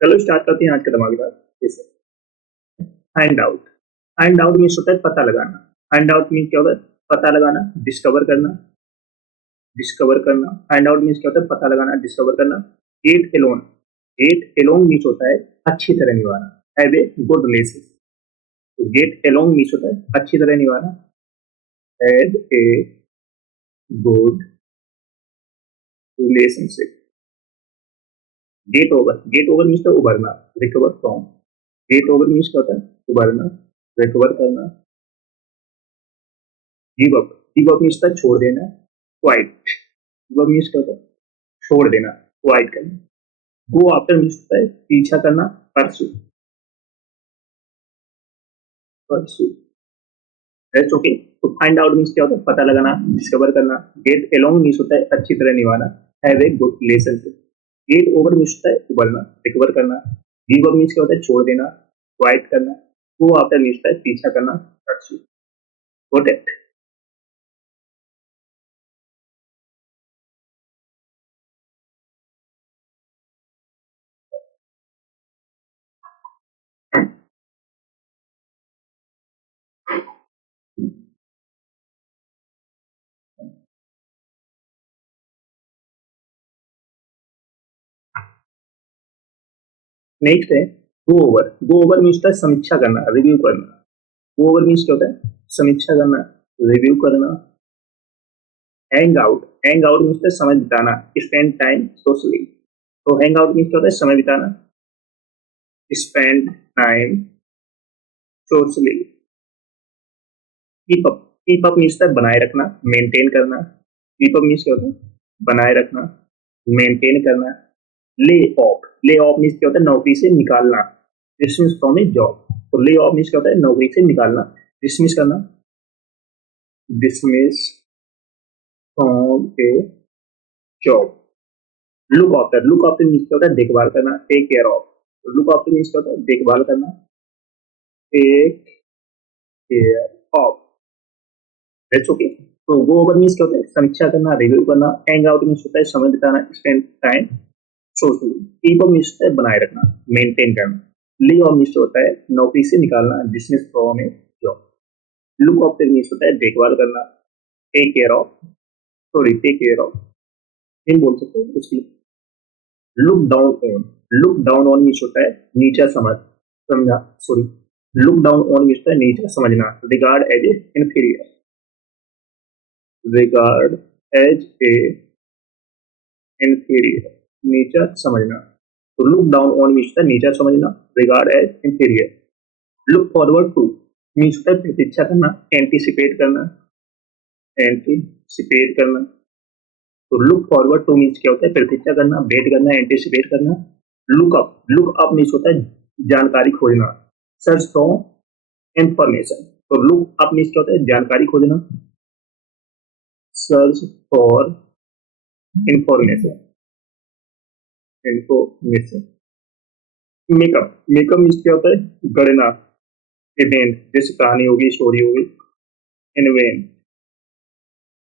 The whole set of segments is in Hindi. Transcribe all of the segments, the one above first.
चलो स्टार्ट करते हैं आज का धमाकेदार जैसे find out. Find out means होता है पता लगाना। फाइंड आउट मीन्स क्या होता है? पता लगाना, डिस्कवर करना। डिस्कवर करना, फाइंड आउट मीन्स क्या होता है? पता लगाना, डिस्कवर करना। Get alone, get alone means होता है अच्छी तरह निभाना, हैव ए गुड रिलेशन। तो गेट एलोन मीन्स होता है अच्छी तरह निभाना, have a good relationship. Get over, get over means उभरना, recover from. Get over means क्या होता है? उभरना, रिकवर करना। Give up, give up means छोड़ देना, क्वाइट। गिव अप मीन्स क्या होता है? छोड़ देना, क्वाइट करना। गो आफ्टर मीन्स होता है पीछा करना, परसू। परसू, दैट्स ओके। तो फाइंड आउट मीन्स क्या होता है? पता लगाना, डिस्कवर करना। गेट अलोंग मीन्स होता है अच्छी तरह निभाना, have a good relationship. Get over means होता है उबरना, रिकवर करना। गिव अप मीन्स क्या होता है? छोड़ देना, क्वाइट करना। गो आफ्टर मीन्स होता है पीछा करना, परसू। Got it? नेक्स्ट है go over. Go over means होता है समीक्षा करना, रिव्यू करना। गो ओवर मीन्स क्या होता है? समीक्षा करना, रिव्यू करना। Hang out, hang out means होता है समय बिताना, स्पेंड टाइम सोशली। तो हैंग आउट मीन्स क्या होता है? समय बिताना, spend time socially. Keep up, keep up means बनाए रखना, मेंटेन करना। कीप अप मीन्स क्या होता है? बनाए रखना, मेंटेन करना। Lay off, lay off means क्या होता है? नौकरी से निकालना, डिसमिस फ्रॉम ए जॉब। तो ले ऑफ मीन्स क्या होता है? नौकरी से निकालना, डिसमिस करना, dismiss from a job. Look after, look after means क्या होता है? देखभाल करना, take care of. Look after means क्या होता है? देखभाल करना, take care of. That's okay. तो गो ओवर मीन्स क्या होता है? समीक्षा करना, रिव्यू करना। हैंग आउट मीन्स होता है समय बिताना, spend time socially. Keep up means होता है बनाए रखना, मेंटेन करना। लीव ऑफ मीन्स होता है नौकरी से निकालना, dismiss from a job. Look after means होता है देखभाल करना, take care of, sorry take care of इन बोल सकते हैं उसकी। Look down on, look down on means होता है नीचा समझ, समझा, sorry. Look down on means होता है नीचा समझना, regard as a inferior. Regard as a inferior, नीचा समझना। तो लुक डाउन ऑन मीन्स होता है नीचा समझना, regard as inferior. Look forward to means होता है प्रतीक्षा करना, एंटीसिपेट करना, एंटीसिपेट करना। तो लुक फॉरवर्ड टू मीन्स क्या होता है? प्रतीक्षा करना, वेट करना, एंटीसिपेट करना। Look up, look up means होता है जानकारी खोजना, सर्च फॉर इंफॉर्मेशन। तो लुक अप मीन्स क्या होता है? जानकारी खोजना, search for information, information. Makeup, makeup means क्या होता है? गणना, इवेंट, जैसे कहानी होगी, स्टोरी होगी। इनवेंट।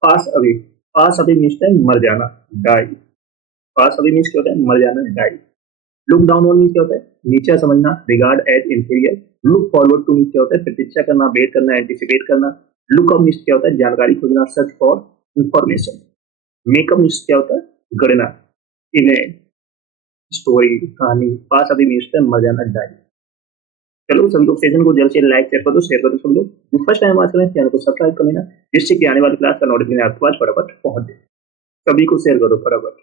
पास अभी, पास अभी मीन्स है मर जाना, डाई। पास अभी मीन्स क्या होता है? मर जाना, die. Look down on means क्या होता है? नीचा समझना, regard as inferior. Look forward to means क्या होता है? प्रतीक्षा करना, वेट करना, एंटिसिपेट करना। लुक अप मीन्स क्या होता है? जानकारी खोजना, search for information. Makeup means क्या होता है? गणना, इवेंट, स्टोरी, कहानी। पास अभी मीन्स है मर जाना, डाई। चलो सभी लोग सेशन को जल्द से लाइक शेयर कर दो, शेयर कर दो। सब लोग जो फर्स्ट टाइम आज करें चैनल को सब्सक्राइब कर लेना, जिससे कि आने वाली क्लास का नोटिफिकेशन आपके पास फटाफट पहुंच जाए। सभी को शेयर करो फटाफट।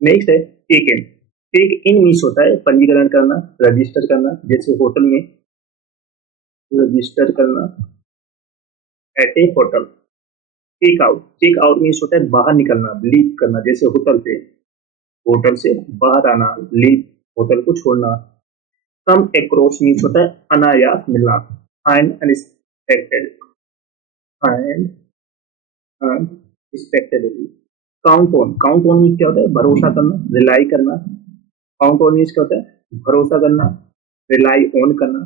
नेक्स्ट है टेक इन। टेक इन मीन्स होता है पंजीकरण करना, रजिस्टर करना, जैसे होटल में रजिस्टर करना, at a hotel. Take out, take out means होता है बाहर निकलना, लीव करना, जैसे होटल से बाहर आना, लीव, होटल को छोड़ना। कम एक्रॉस मीन्स होता है अनायास मिलना, find unexpected, find unexpectedly. Count on, count on means क्या होता है? भरोसा करना, रिलाई करना। काउंट ऑन मीन्स क्या होता है? भरोसा करना, रिलाई ऑन करना।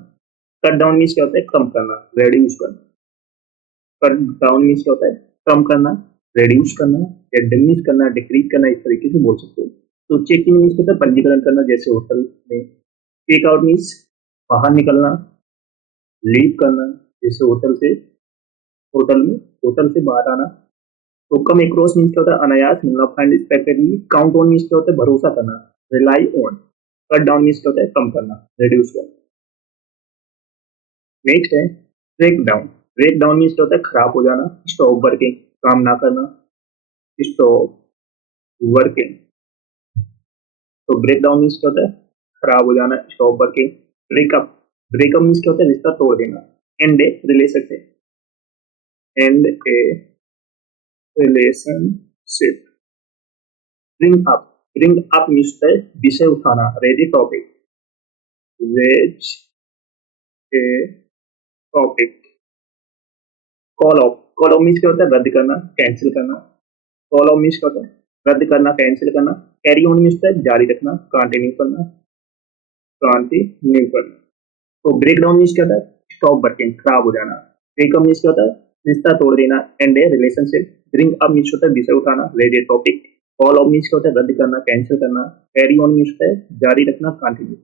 कट डाउन मीन्स क्या होता है? कम करना, रेड्यूस करना। कट डाउन मीन्स क्या होता है? कम करना, रेड्यूस करना, या डिमिनिश करना, डिक्रीज करना, इस तरीके से बोल सकते हो। तो चेक इन मीन्स होता है पंजीकरण करना, जैसे होटल में। टेक आउट मीन्स बाहर निकलना, लीव करना, जैसे होटल से बाहर आना। तो कम एक्रॉस मीन्स क्या होता है अनायास मिलना, find expectedly. Count on means क्या होता है भरोसा करना, rely on. Cut down means क्या होता है कम करना, रिड्यूस करना। नेक्स्ट है break down. Break down means क्या होता है खराब हो जाना, स्टॉप वर्किंग, काम ना करना, स्टॉप वर्किंग। तो ब्रेक डाउन मीन्स क्या होता है खराब हो जाना, stop working. Breakup, breakup means क्या होता है रिश्ता तोड़ देना। End a relationship, end a relationship. Bring up, bring up means होता है विषय उठाना, raise a topic, raise a topic. Call off, call off means क्या होता है रद्द करना, कैंसिल करना। कॉल ऑफ मीन्स क्या होता है रद्द करना, कैंसिल करना। कैरी ऑन मीन्स होता है जारी रखना, कंटिन्यू करना, कंटिन्यू करना। तो ब्रेक डाउन मीन्स क्या होता है स्टॉप वर्किंग, खराब हो जाना। ब्रेकअप मीन्स क्या होता है रिश्ता तोड़ देना, end a relationship. Bring up means होता है विषय उठाना, raise a topic. Call off means क्या होता है रद्द करना, कैंसिल करना। कैरी ऑन मीन्स होता है जारी रखना, कंटिन्यू।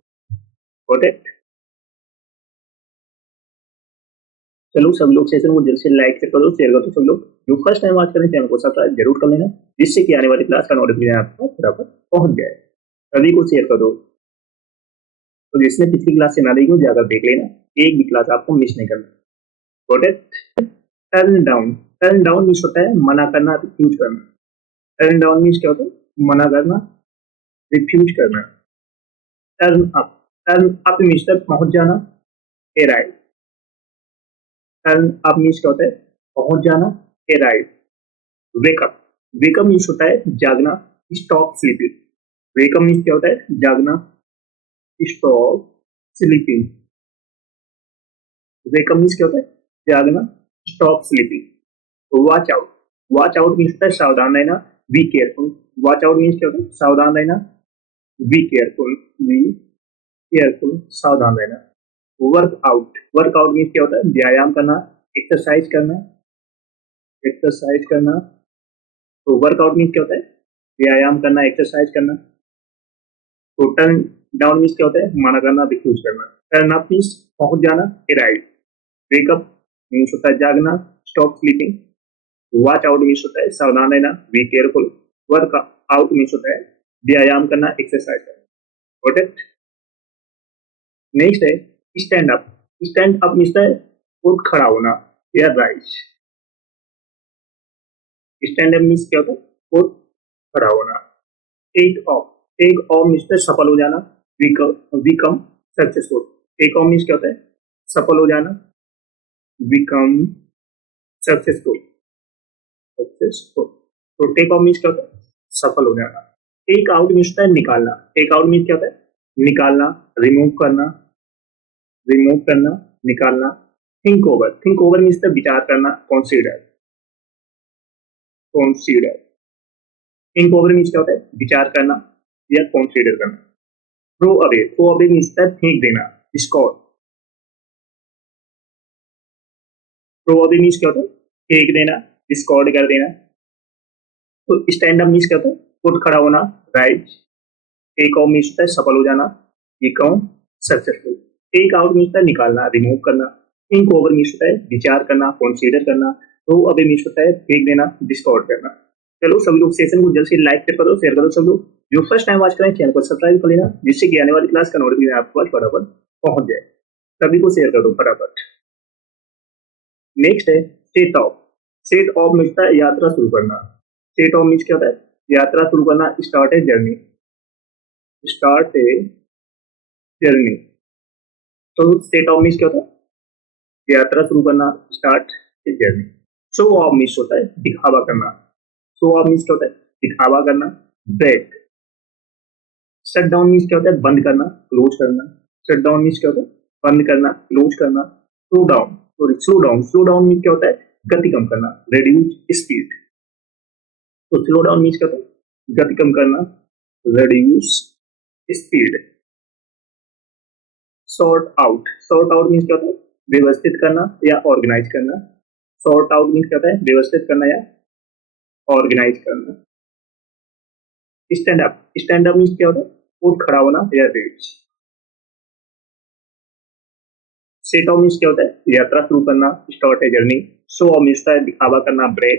Got it? चलो सब लोग सेशन को जल्द से लाइक करो, शेयर करो। सब लोग जो फर्स्ट टाइम वॉच करें चैनल को सब्सक्राइब जरूर कर लेना, जिससे कि आने वाली क्लास का नोटिफिकेशन आपको बराबर पहुंच जाए। सभी को शेयर करो। तो जिसने पिछली क्लास से ना देखी हो जाकर देख लेना, एक भी क्लास आपको मिस नहीं करना। Got it? Turn down, turn down means होता है मना करना, रिफ्यूज करना। टर्न डाउन मीन्स क्या होता है मना करना, रिफ्यूज करना। Turn up, turn up means तक पहुंच जाना, अराइव। टर्न अप मीन्स क्या होता है पहुंच जाना, अराइव। वेकअप, वेकअप मीन्स होता है जागना, स्टॉप स्लीपिंग। वेकअप मीन्स क्या होता है जागना, स्टॉप स्लीपिंग। वेकअप मीन्स क्या होता है जागना, stop sleeping. Watch out, watch out means होता है सावधान रहना, be careful. Watch out means क्या होता है सावधान रहना, बी केयरफुल, बी केयरफुल, सावधान रहना। वर्कआउट, वर्कआउट मीन्स क्या होता है व्यायाम करना, एक्सरसाइज करना, एक्सरसाइज करना। तो वर्कआउट मीन्स क्या होता है व्यायाम करना, एक्सरसाइज करना। तो टर्न डाउन मीन्स क्या होता है मना करना, रिफ्यूज करना। टर्न अप मीन्स पहुंच जाना, अराइव। वेकअप मीन्स होता है जागना, stop sleeping. Watch out means होता है सावधान रहना, be careful. Work out means होता है व्यायाम करना, एक्सरसाइज करना। Got it? नेक्स्ट है stand up. Stand up means है उठ खड़ा होना या राइज। स्टैंड अप मीन्स क्या होता है उठ खड़ा होना। Take off, take off means सफल हो जाना, become successful. Take off means क्या होता है सफल हो जाना, बिकम सक्सेसफुल, सक्सेसफुल। तो टेक ऑफ मीन्स क्या होता है सफल हो जाना। टेक आउट मीन्स होता है निकालना। टेक आउट मीन्स क्या होता है निकालना, रिमूव करना, रिमूव करना, निकालना। थिंक ओवर मीन्स विचार करना, consider, consider. Think over means क्या होता है विचार करना या कॉन्सिडर करना। थ्रो अवे मीन्स फेंक देना, डिस्कॉर्ड। थ्रो अवे मीन्स क्या होता है फेंक देना, डिस्कॉर्ड कर देना। तो स्टैंड अप मीन्स क्या होता है उठ खड़ा होना, राइज। टेक ऑफ मीन्स होता है सफल हो जाना, become successful. Take out means होता है निकालना, रिमूव करना। थिंक ओवर मीन्स होता है विचार करना, कंसीडर करना। तो अभी मीन्स होता है फेंक देना, डिस्कॉर्ड करना। चलो सभी लोग सेशन को जल्द से लाइक करो, शेयर करो। सब लोग जो फर्स्ट टाइम वॉच करें चैनल को सब्सक्राइब कर लेना, जिससे कि आने वाली क्लास का नोटिफिकेशन आपको बराबर पहुंच जाए। सभी को शेयर कर दो फटाफट। नेक्स्ट है set of. Set of means होता है यात्रा शुरू करना। सेट ऑफ मीन्स क्या होता है यात्रा शुरू करना, start a journey, start a journey. तो सेट ऑफ मीन्स क्या होता है यात्रा शुरू करना, start a journey. Show off means होता है दिखावा करना। शो ऑफ मीन्स क्या होता है दिखावा करना। ब्रेक। शट डाउन मीन्स क्या होता है बंद करना, क्लोज करना। शट डाउन मीन्स क्या होता है बंद करना, क्लोज करना। Slow down, sorry slow down, slow down means क्या होता है गति कम करना, रेड्यूस स्पीड। तो स्लो डाउन मीन्स क्या होता है गति कम करना, reduce speed. Sort out, sort out means क्या होता है व्यवस्थित करना या ऑर्गेनाइज करना। सॉर्ट आउट मीन्स क्या होता है व्यवस्थित करना या ऑर्गेनाइज करना। Stand up, stand up means क्या होता है, उठ खड़ा होना या रीच। सेट ऑफ मीन्स क्या होता है, यात्रा शुरू करना, स्टार्ट है जर्नी। शो ऑफ मीन्स है दिखावा करना, ब्रेक।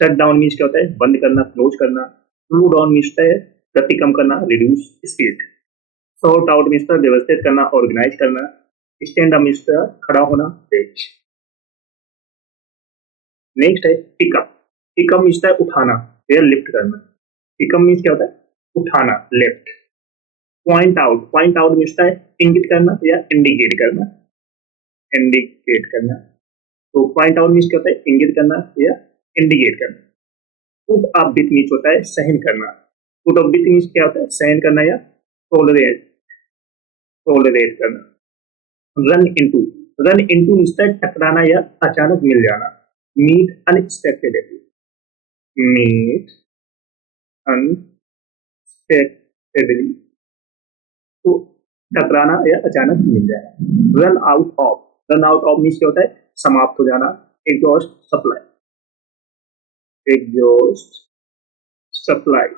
शट डाउन मीन्स क्या होता है, बंद करना, क्लोज करना। स्लो डाउन मीन्स है गति कम करना, reduce speed. Sort out means व्यवस्थित करना, ऑर्गेनाइज करना। स्टैंड अप मीन्स खड़ा होना, रीच। नेक्स्ट है पिकअप, पिकअप मीन्स है उठाना या लिफ्ट करना। पिकअप मीन्स क्या होता है, उठाना, lift. Point out, point out means है इंगित करना या इंडिकेट करना, इंडिकेट करना। तो पॉइंट आउट मीन्स क्या होता है, इंगित करना या इंडिकेट करना। पुट अप विथ मीन्स होता है सहन करना, पुट अप विथ मीन्स क्या होता है, सहन करना या टोलरेट, टोलरेट करना। Run into, run into means है टकराना या अचानक मिल जाना। मीट अनएक्सपेक्टेडली, मीट अनएक्सपेक्टेडली, तो टकराना या अचानक मिल जाना। Run out of, run out of means क्या होता है, समाप्त हो जाना। एग्जॉस्ट सप्लाई, एग्जॉस्ट सप्लाई,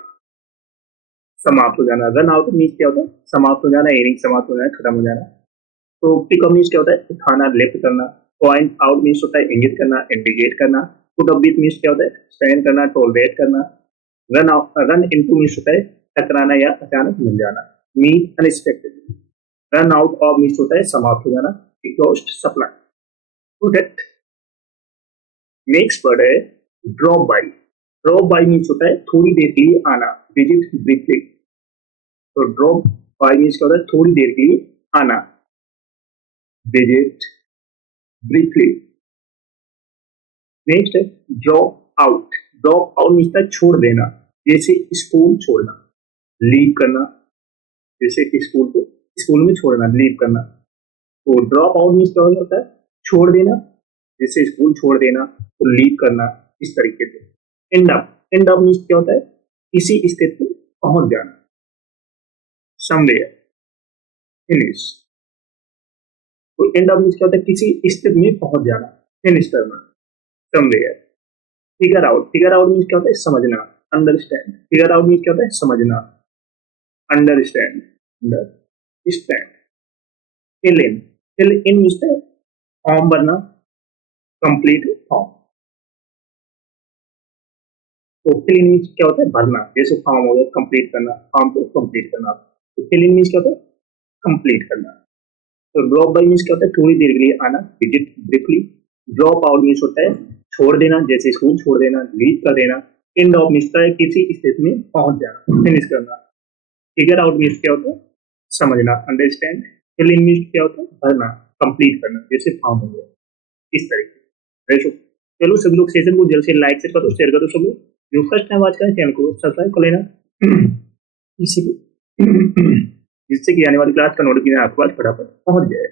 समाप्त हो जाना। रन आउट मीन्स क्या होता है, समाप्त हो जाना, इनिंग समाप्त हो जाना, खत्म हो जाना। तो पिकअप मीन्स क्या होता है, उठाना, लिफ्ट करना। पॉइंट आउट मीन्स होता है इंगित करना, इंडिकेट करना। पुट अप विथ मीन्स क्या होता है, सहन करना, टॉलरेट करना। रन इनटू मीन्स होता है टकराना या अचानक मिल जाना। Meet unexpectedly. Run out of means होता है समाप्त हो जाना, exhaust supply. Product. Next word है drop by, drop by means होता है थोड़ी देर के लिए आना, विजिट ब्रीफली। तो ड्रॉप बाई मीन्स क्या होता है, थोड़ी देर के लिए आना, विजिट ब्रीफली। नेक्स्ट है drop out, drop out means है छोड़ देना, जैसे स्कूल छोड़ना, लीव करना। जैसे स्कूल को, स्कूल में छोड़ना, लीव करना। तो ड्रॉप आउट मीन्स क्या होता है, छोड़ देना, जैसे स्कूल छोड़ देना, तो लीव करना, इस तरीके से। And up, and up means क्या होता है, किसी स्थिति में पहुंच जाना, समवेयर, फिनिश। तो एंड अप मीन्स क्या होता है, किसी स्थिति में पहुंच जाना, फिनिश करना, somewhere. Figure out, figure out means क्या होता है, समझना, अंडरस्टैंड। फिगर आउट मीन्स क्या होता है, समझना, understand, understand. Fill in, fill in means form भरना, कंप्लीट फॉर्म। तो फिल इन मीन्स क्या होता है, भरना, जैसे फॉर्म हो गया, कंप्लीट करना, फॉर्म को कंप्लीट करना। तो फिल इन मीन्स क्या होता है, कंप्लीट करना। तो ड्रॉप बाई मीन्स क्या होता है, थोड़ी देर के लिए आना, visit briefly. Drop out means होता है छोड़ देना, जैसे स्कूल छोड़ देना, लीव कर देना। एंड ऑफ मीन्स है किसी स्थिति में पहुंच जाना, फिनिश करना। फिगर आउट मीन्स क्या होता है, समझना, अंडरस्टैंड। फिल इन मीन्स क्या होता है, भरना, कंप्लीट करना, जैसे फॉर्म हो गया, इस तरीके से। चलो सभी लोग सेशन को जल्द से लाइक कर दो, शेयर कर दो। सब लोग जो फर्स्ट टाइम वॉच करें चैनल को सब्सक्राइब कर लेना, इसी जिससे कि आने वाली क्लास का नोटिफिकेशन आपके पास फटाफट पहुंच जाए।